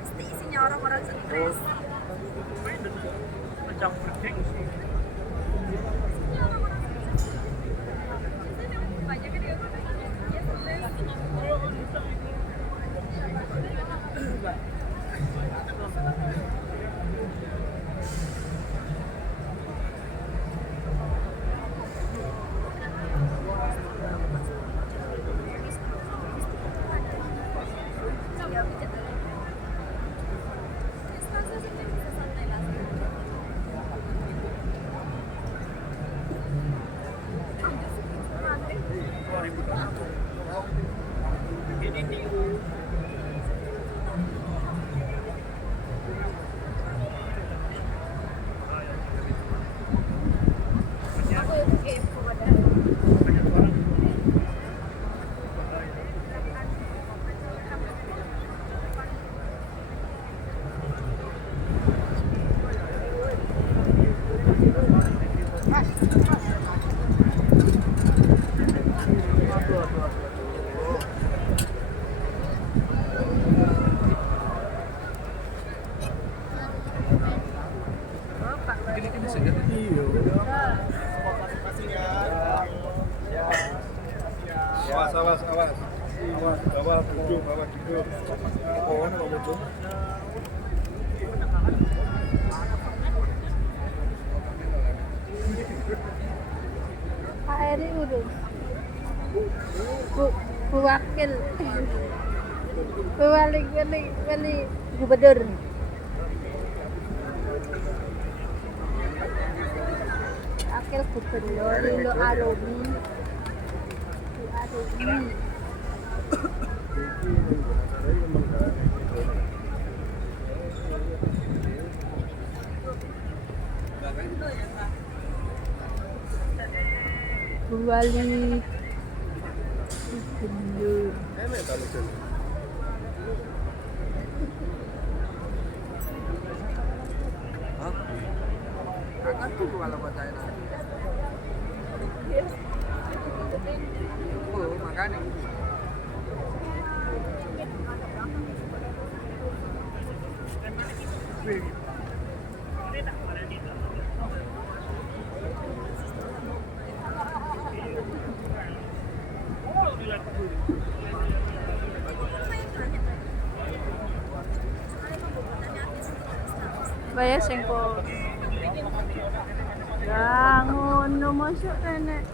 Pasti isinya orang-orang stres. Macam bergengsi. Banyak kan ya Ini nih. aku itu kepo pada Awas, awas. Awas, bawah duduk, bawah duduk. Pohon mau muncul. Pak Eri udah Bu Wakil Bu Wali Gubernur Wakil Gubernur Lilo Arumi Bu Wali Gubernur Aku kalau bacain. Oh, makanya. Bayar sengko. Ya ngono masuk nenek.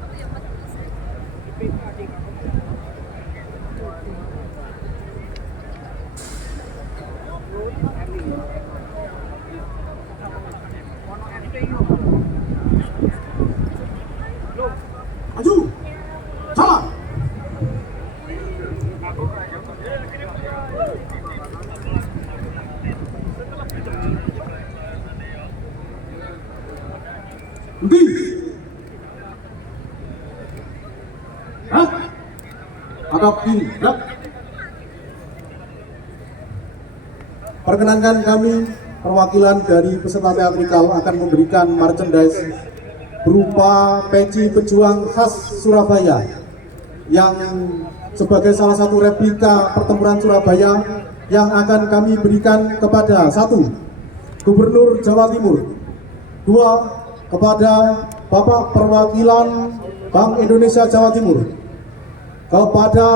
Maju, jalan. Berhenti. Hah? Hadap kiri, gerak. Perkenankan kami perwakilan dari peserta teatrikal akan memberikan merchandise berupa peci pejuang khas Surabaya yang sebagai salah satu replika pertempuran Surabaya yang akan kami berikan kepada 1. Gubernur Jawa Timur, 2. kepada Bapak Perwakilan Bank Indonesia Jawa Timur, kepada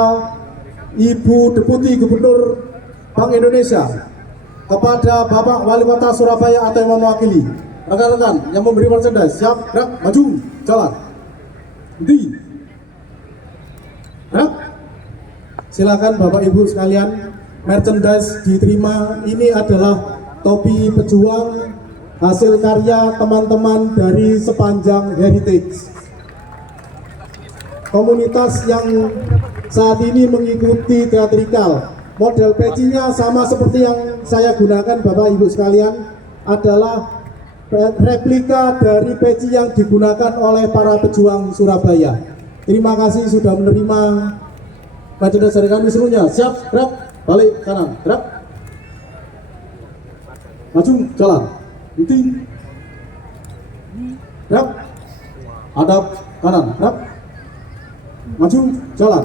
Ibu Deputi Gubernur Bank Indonesia, kepada Bapak Wali Kota Surabaya atau yang mewakili. Rekan-rekan yang memberi merchandise, siap, gerak, maju, jalan. Henti. Gerak. Silakan Bapak Ibu sekalian, merchandise diterima. Ini adalah topi pejuang hasil karya teman-teman dari sepanjang Heritage. Komunitas yang saat ini mengikuti teatrikal. Model pecinya sama seperti yang saya gunakan Bapak Ibu sekalian, adalah replika dari peci yang digunakan oleh para pejuang Surabaya. Terima kasih sudah menerima merchandise dari kami seluruhnya. Siap, gerak, balik kanan, gerak. maju, jalan. Inti. Rap. Hadap kanan, rap. Maju, jalan.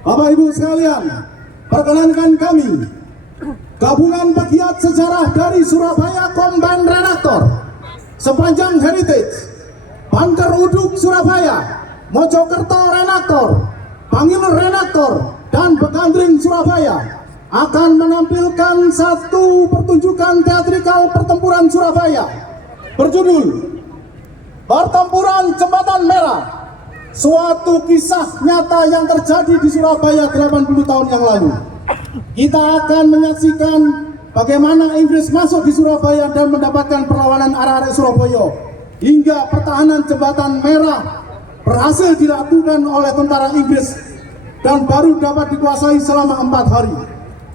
Bapak Ibu sekalian, perkenankan kami Gabungan Pegiat Sejarah dari Surabaya Combine Renaktor sepanjang Heritage, Banter Uduk Surabaya, Mojokerto Renaktor, Bangil Renaktor, dan Begandring Surabaya akan menampilkan satu pertunjukan teatrikal pertempuran Surabaya berjudul Pertempuran Jembatan Merah, suatu kisah nyata yang terjadi di Surabaya 80 tahun yang lalu. Kita akan menyaksikan bagaimana Inggris masuk di Surabaya dan mendapatkan perlawanan arek-arek Surabaya hingga pertahanan Jembatan Merah berhasil dilakukan oleh tentara Inggris dan baru dapat dikuasai selama 4 hari.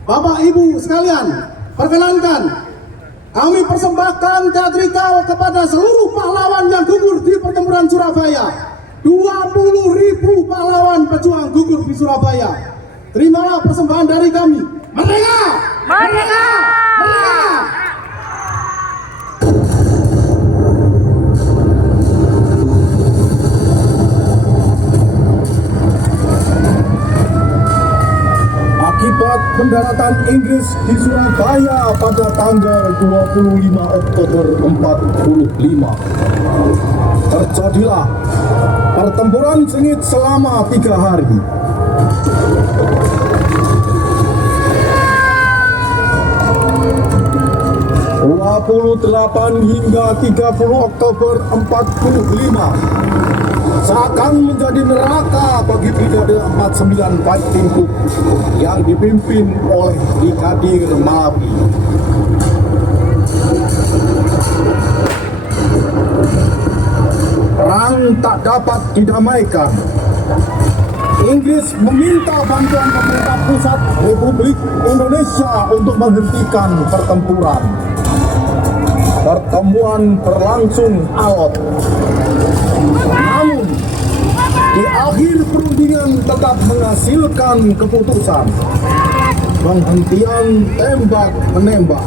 Bapak Ibu sekalian, perkenankan kami persembahkan teatrikal kepada seluruh pahlawan yang gugur di pertempuran Surabaya. 20.000 pahlawan pejuang gugur di Surabaya. Terimalah persembahan dari kami. Merdeka! Merdeka! Merdeka! Akibat pendaratan Inggris di Surabaya pada tanggal 25 Oktober 45, terjadilah pertempuran sengit selama 3 hari. 28 hingga 30 Oktober 45 seakan menjadi neraka bagi Brigade 49 Fighting Group yang dipimpin oleh Brigadir Malabi. Perang tak dapat didamaikan. Inggris meminta bantuan pemerintah pusat Republik Indonesia untuk menghentikan pertempuran. Pertemuan berlangsung alot. Namun, di akhir perundingan tetap menghasilkan keputusan penghentian tembak-menembak.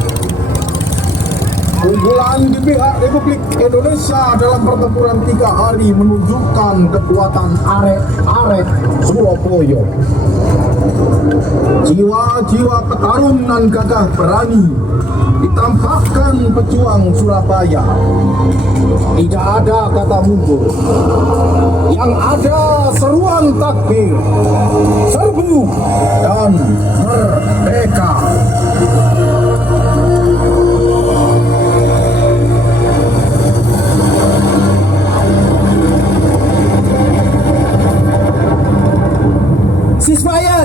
Keunggulan di pihak Republik Indonesia dalam pertempuran 3 hari menunjukkan kekuatan arek-arek Surabaya. Jiwa-jiwa petarung nan gagah berani ditampakkan pejuang Surabaya. Tidak ada kata mundur, yang ada seruan takbir, serbu dan merdeka.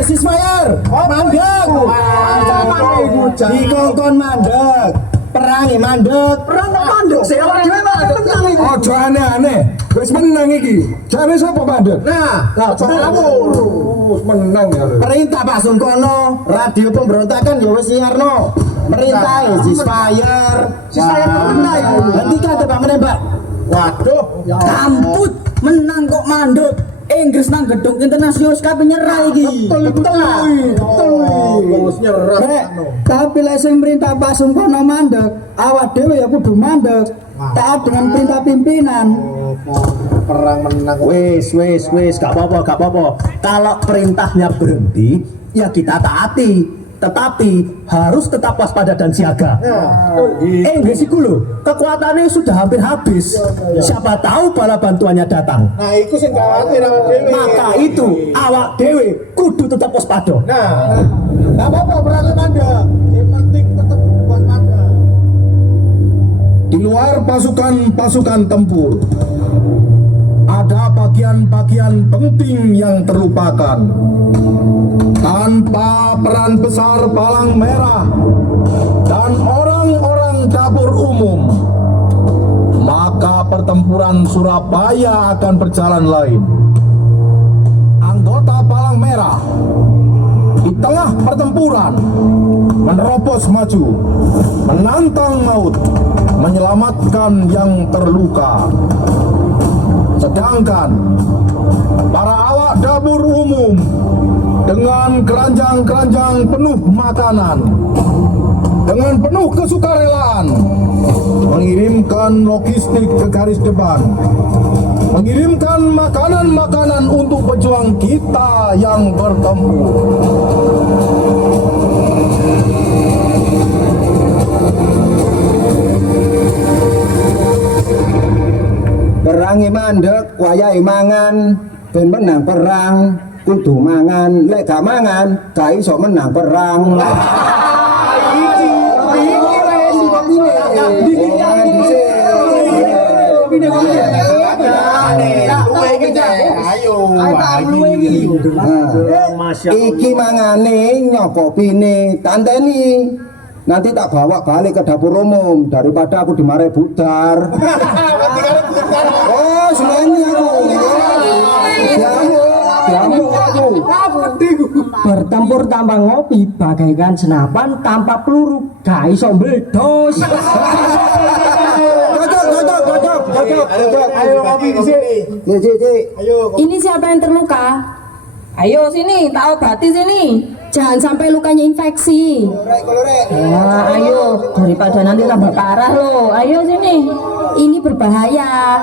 Ceasefire, mandek. Dikongkon mandek. Perangi mandek. Perang mandek. Siapa dhewe menang iki. Ojo aneh-aneh. Wis menang iki. Jane sapa mandek? Nah, Wis menang ya. perintah Pak Sungkono, radio pemberontakan ya wis siarno. Perintah ceasefire. Ceasefire menang. Hentikan tembak menembak. Waduh, ya Kamput menang kok mandek. Inggris nang gedung internasional kabeh nyerah iki. betul. Wis nyerah. Tapi lek sing perintah Pak Sungkono mandek, awak dhewe ya kudu mandek. Taat dengan perintah pimpinan. Perang menang. Wis, gak apa-apa. Kalau perintahnya berhenti, ya kita taati. Tetapi harus tetap waspada dan siaga. Inggris itu loh, kekuatannya sudah hampir habis. Siapa tahu bala bantuannya datang. Nah, iku sing khawatir awak dhewe. Maka itu awak dewe kudu tetap waspada. Nah, enggak apa-apa perang mandek. Yang penting tetap waspada. Di luar pasukan tempur, ada bagian-bagian penting yang terlupakan. Tanpa peran besar Palang Merah dan orang-orang dapur umum, maka pertempuran Surabaya akan berjalan lain. Anggota Palang Merah di tengah pertempuran menerobos maju, menantang maut, menyelamatkan yang terluka. Sedangkan para awak dapur umum dengan keranjang-keranjang penuh makanan, dengan penuh kesukarelaan mengirimkan logistik ke garis depan, mengirimkan makanan-makanan untuk pejuang kita yang bertempur. Perangi mandek, wayahe mangan, ben menang perang, kudu mangan, lek gak mangan, gak iso menang perang. Iki mangane nyokopine tanteni. Nanti tak bawa balik ke dapur umum daripada aku dimarahi budar. Oh, semuanya aku. Bertempur tanpa ngopi bagaikan senapan tanpa peluru, gak iso meledos. Cocok. Ayo ngopi di sini. Ini siapa yang terluka? Ayo sini, tak obati sini. Jangan sampai lukanya infeksi. Nah, ayo daripada nanti tambah parah loh. Ayo sini. Ini berbahaya.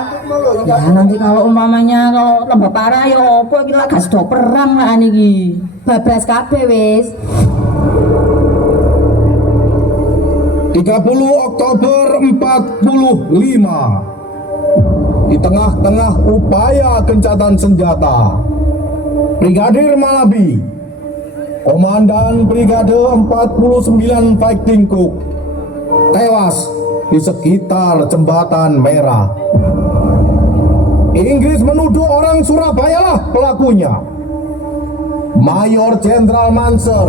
Ya nanti kalau umpamanya kalau tambah parah ya opo iki lak gas do perang lah niki. Bablas kabeh wis. 30 Oktober 45. Di tengah-tengah upaya gencatan senjata, Brigadir Malabi, Komandan Brigade 49 Fighting Cook, tewas di sekitar Jembatan Merah. Inggris menuduh orang Surabaya lah pelakunya. Mayor Jenderal Mansur,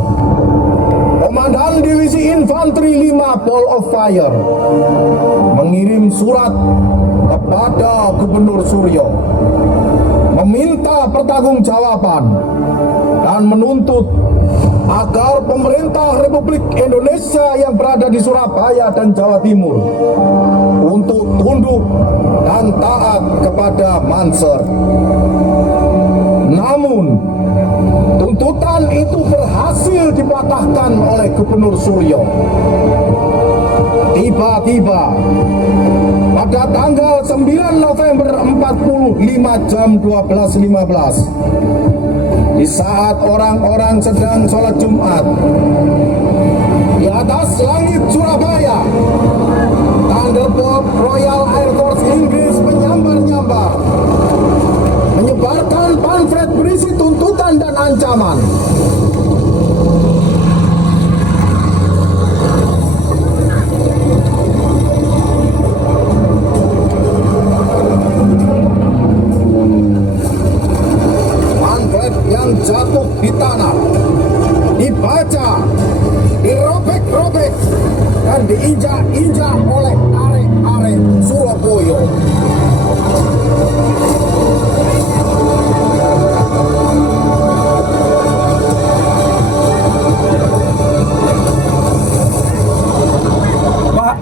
Komandan Divisi Infanteri 5 Ball of Fire, mengirim surat kepada Gubernur Suryo meminta pertanggungjawaban dan menuntut agar pemerintah Republik Indonesia yang berada di Surabaya dan Jawa Timur untuk tunduk dan taat kepada Mansur. Namun tuntutan itu berhasil dipatahkan oleh Gubernur Suryo. Tiba-tiba pada tanggal 9 November 45 jam 12.15, di saat orang-orang sedang sholat Jumat, di atas langit Surabaya, Thunderbolt Royal Air Force Inggris menyambar-nyambar, menyebarkan pamflet berisi tuntutan dan ancaman. Pamflet yang jatuh di tanah, dibaca, dirobek-robek, dan diinjak-injak oleh arek-arek Surabaya. Pak,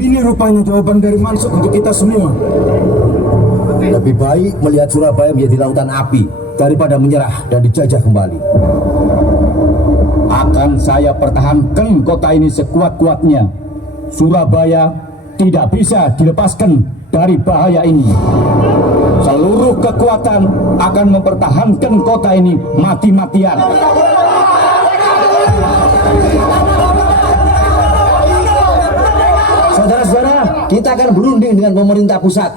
ini rupanya jawaban dari Mansur untuk kita semua. Lebih baik melihat Surabaya menjadi lautan api daripada menyerah dan dijajah kembali. Akan saya pertahankan kota ini sekuat-kuatnya. Surabaya tidak bisa dilepaskan dari bahaya ini. Seluruh kekuatan akan mempertahankan kota ini mati-matian. Saudara-saudara, kita akan berunding dengan pemerintah pusat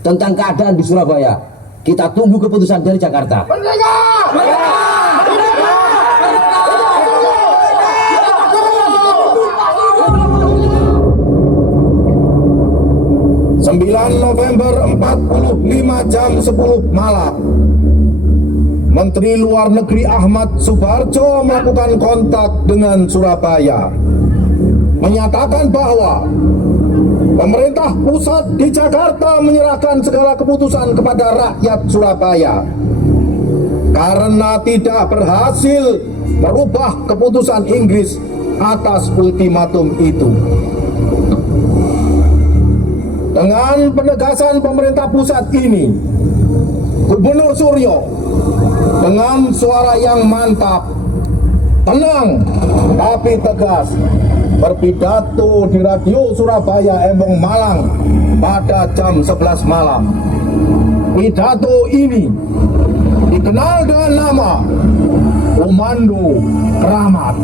tentang keadaan di Surabaya. Kita tunggu keputusan dari Jakarta. 9 November 45 jam 10 malam, Menteri Luar Negeri Ahmad Subarjo melakukan kontak dengan Surabaya, menyatakan bahwa pemerintah pusat di Jakarta menyerahkan segala keputusan kepada rakyat Surabaya karena tidak berhasil merubah keputusan Inggris atas ultimatum itu. Dengan penegasan pemerintah pusat ini, Gubernur Suryo dengan suara yang mantap, tenang tapi tegas, berpidato di Radio Surabaya Embong Malang pada jam 11 malam. Pidato ini dikenal dengan nama Komando Keramat.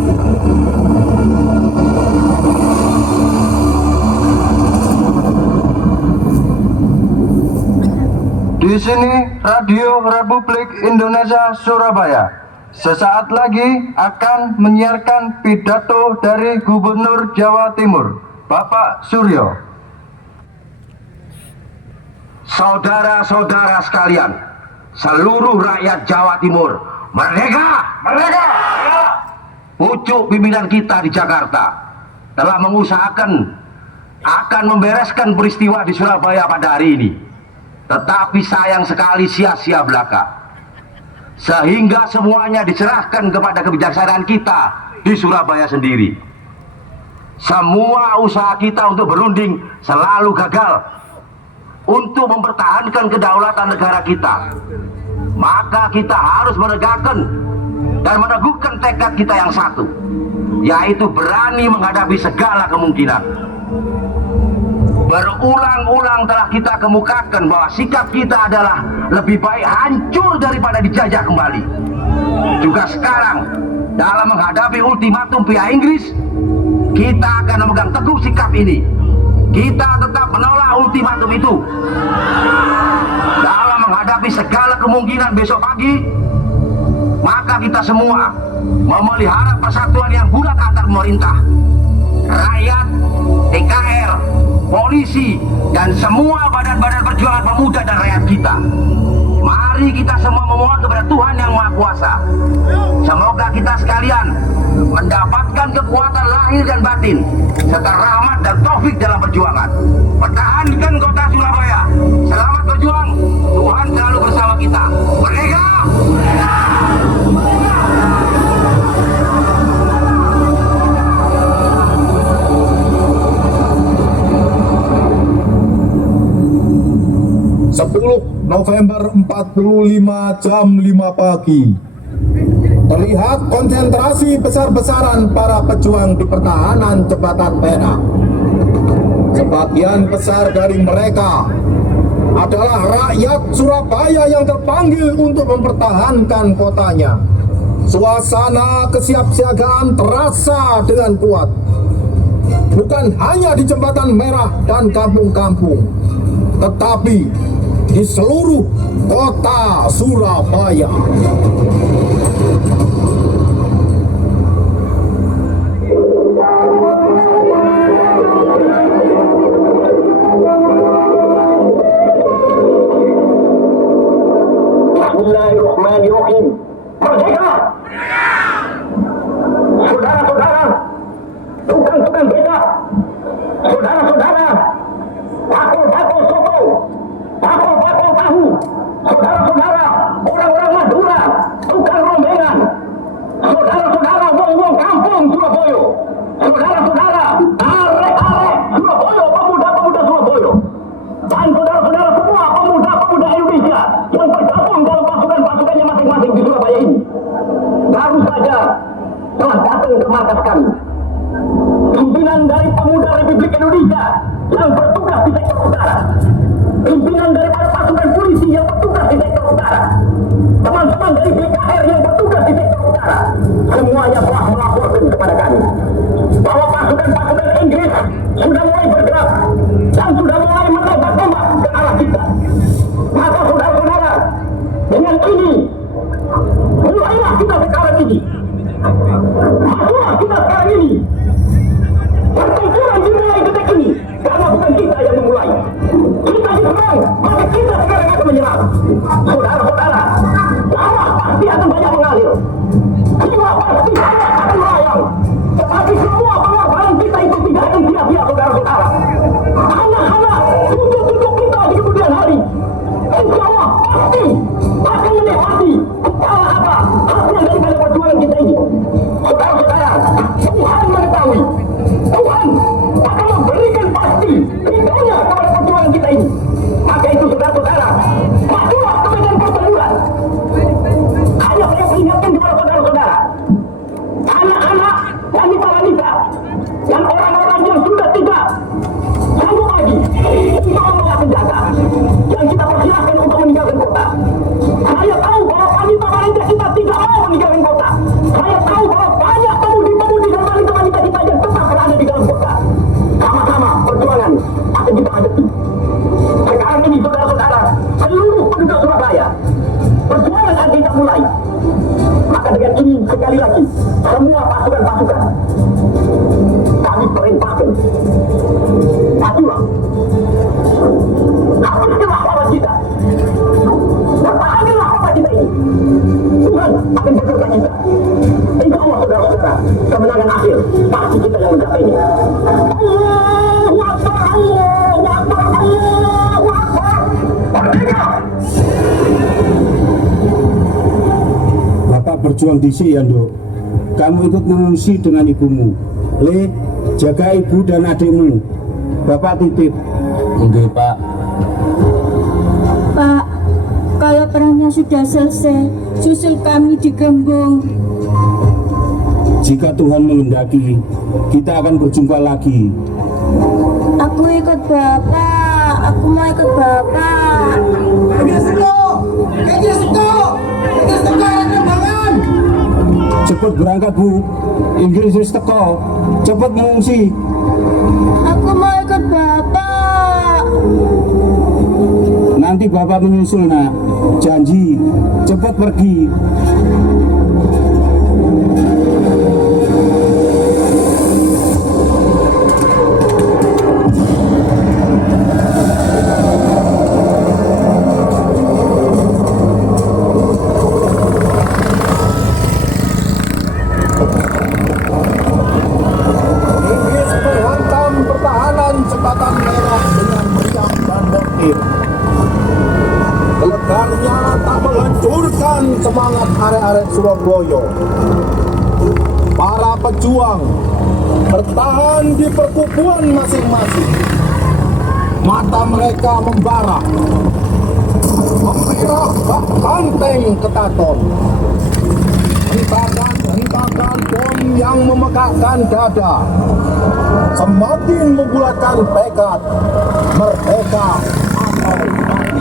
Di sini Radio Republik Indonesia Surabaya sesaat lagi akan menyiarkan pidato dari Gubernur Jawa Timur, Bapak Suryo. Saudara-saudara sekalian, seluruh rakyat Jawa Timur, merdeka! Merdeka! Pucuk pimpinan kita di Jakarta telah mengusahakan akan membereskan peristiwa di Surabaya pada hari ini. Tetapi sayang sekali sia-sia belaka, sehingga semuanya diserahkan kepada kebijaksanaan kita di Surabaya sendiri. Semua usaha kita untuk berunding selalu gagal untuk mempertahankan kedaulatan negara kita. Maka kita harus menegakkan dan meneguhkan tekad kita yang satu, yaitu berani menghadapi segala kemungkinan. Berulang-ulang telah kita kemukakan bahwa sikap kita adalah lebih baik hancur daripada dijajah kembali. Juga sekarang, dalam menghadapi ultimatum pihak Inggris, kita akan memegang teguh sikap ini. Kita tetap menolak ultimatum itu. Dalam menghadapi segala kemungkinan besok pagi, maka kita semua memelihara persatuan yang bulat antar pemerintah, rakyat, TKR, polisi, dan semua badan-badan perjuangan pemuda dan rakyat kita. Mari kita semua memohon kepada Tuhan Yang Maha Kuasa. Semoga kita sekalian mendapatkan kekuatan lahir dan batin, serta rahmat dan taufik dalam perjuangan. Pertahankan kota Surabaya. Selamat berjuang. Tuhan selalu bersama kita. Merdeka! Merdeka! 10 November 45 jam 5 pagi. Terlihat konsentrasi besar-besaran para pejuang di pertahanan Jembatan Perak. Sebagian besar dari mereka adalah rakyat Surabaya yang terpanggil untuk mempertahankan kotanya. Suasana kesiapsiagaan terasa dengan kuat, bukan hanya di Jembatan Merah dan kampung-kampung, tetapi di seluruh kota Surabaya. Bismillahirrahmanirrahim. Merdeka! Saudara-saudara, tukang-tukang beca, saudara-saudara, bakul-bakul soto, bakul-bakul tahu, saudara-saudara, orang-orang Madura, tukang rombengan, saudara-saudara, wong-wong kampung Surabaya, saudara-saudara, arek-arek Surabaya, pemuda-pemuda Surabaya, dan saudara-saudara semua pemuda-pemuda Indonesia yang bergabung dalam pasukan-pasukannya masing-masing di Surabaya ini. Baru saja telah datang ke markas kami pimpinan dari pemuda Republik Indonesia yang bertugas di sektor utara, pimpinan dari pasukan polisi yang bertugas di sektor utara, teman-teman dari BKR yang bertugas di sektor utara, semuanya telah melaporkan kepada kami bahwa pasukan-pasukan Inggris sudah mulai bergerak dan sudah mulai menembak tembak ke arah kita. Maka saudara-saudara, dengan ini mulailah kita sekarang ini, masuklah kita sekarang ini. Pertempuran dimulai detik ini, karena bukan kita yang memulai. Kita diserang, maka kita sekarang akan menyerang. Saudara-saudara, darah pasti akan banyak mengalir, jiwa pasti banyak akan melayang. Tetapi semua pengorbanan kita itu tidak akan sia-sia, saudara-saudara. Anak-anak, cucu-cucu kita di kemudian hari, insya Allah pasti akan menikmati segala apa hasil daripada perjuangan kita ini. Saudara-saudara, Tuhan mengetahui, Tuhan akan memberikan pasti ridhonya kepada perjuangan kita ini. Maka itu saudara-saudara, majulah ke medan pertempuran. yang ini sekali lagi, semua pasukan-pasukan kami perintahkan, majulah, habiskanlah lawan kita, pertahanilah lawan kita ini. Tuhan akan beserta kita. Insya Allah saudara-saudara, kemenangan akhir pasti kita yang mencapainya. Allahu Akbar, Allahu Akbar, Allahu Akbar. Merdeka! Bapak berjuang di sini ya, Nduk. Kamu ikut mengungsi dengan ibumu. Le, jaga ibu dan adikmu. Bapak titip. Oke, Pak. Pak, kalau perangnya sudah selesai, susul kami di Gembong. Jika Tuhan menghendaki, kita akan berjumpa lagi. Aku ikut Bapak, aku mau ikut Bapak. Cepat berangkat, Bu. Inggris wis teko. Cepat mengungsi. Aku mau ikut Bapak. Nanti Bapak menyusul, Nak. Janji, cepat pergi. Gelegarnya tak menghancurkan semangat arek-arek Surabaya. Para pejuang bertahan di perkubuan masing-masing. Mata mereka membara, memerah bak banteng ketaton. Hentakan bom yang memegakkan dada semakin membulatkan tekad merdeka atau mati.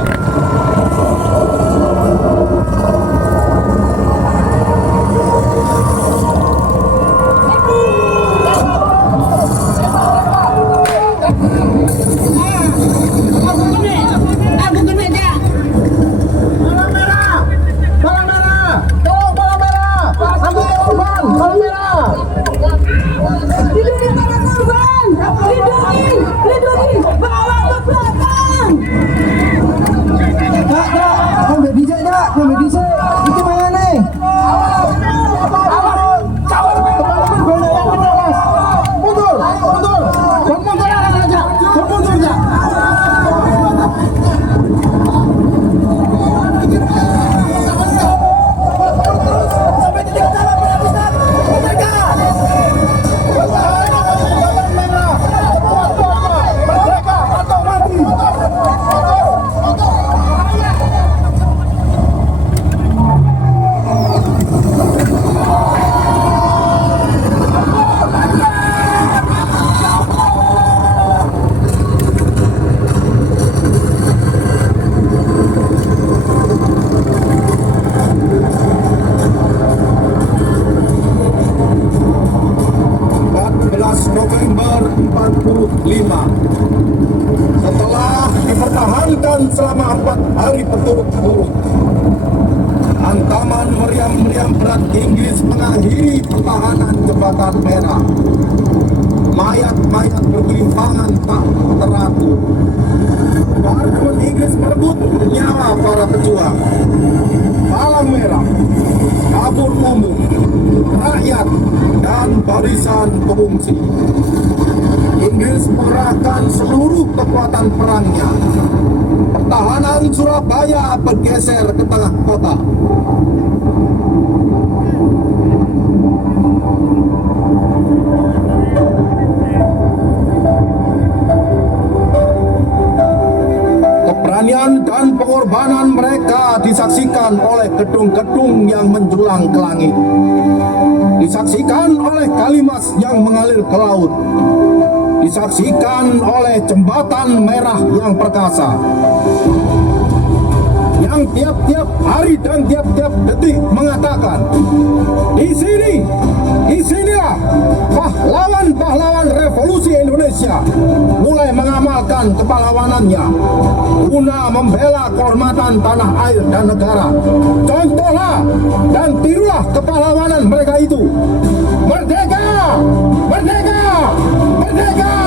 November 45, setelah dipertahankan selama 4 hari berturut-turut, hantaman meriam-meriam berat Inggris mengakhiri pertahanan Jembatan Merah. Mayat-mayat bergelimpangan tak teratur. Parlemen Inggris merebut nyawa para pejuang. Palang merah, kabur umum, rakyat, dan barisan pengungsi. Inggris mengerahkan seluruh kekuatan perangnya. Pertahanan Surabaya bergeser ke tengah kota. Keberanian dan pengorbanan mereka disaksikan oleh gedung-gedung yang menjulang ke langit. Disaksikan oleh Kalimas yang mengalir ke laut. Disaksikan oleh jembatan merah yang perkasa, yang tiap-tiap hari dan tiap-tiap detik mengatakan, disinilah pahlawan-pahlawan revolusi Indonesia mulai mengamalkan kepahlawanannya guna membela kehormatan tanah air dan negara. Contohlah dan tirulah kepahlawanan mereka itu. Merdeka! Merdeka! Merdeka!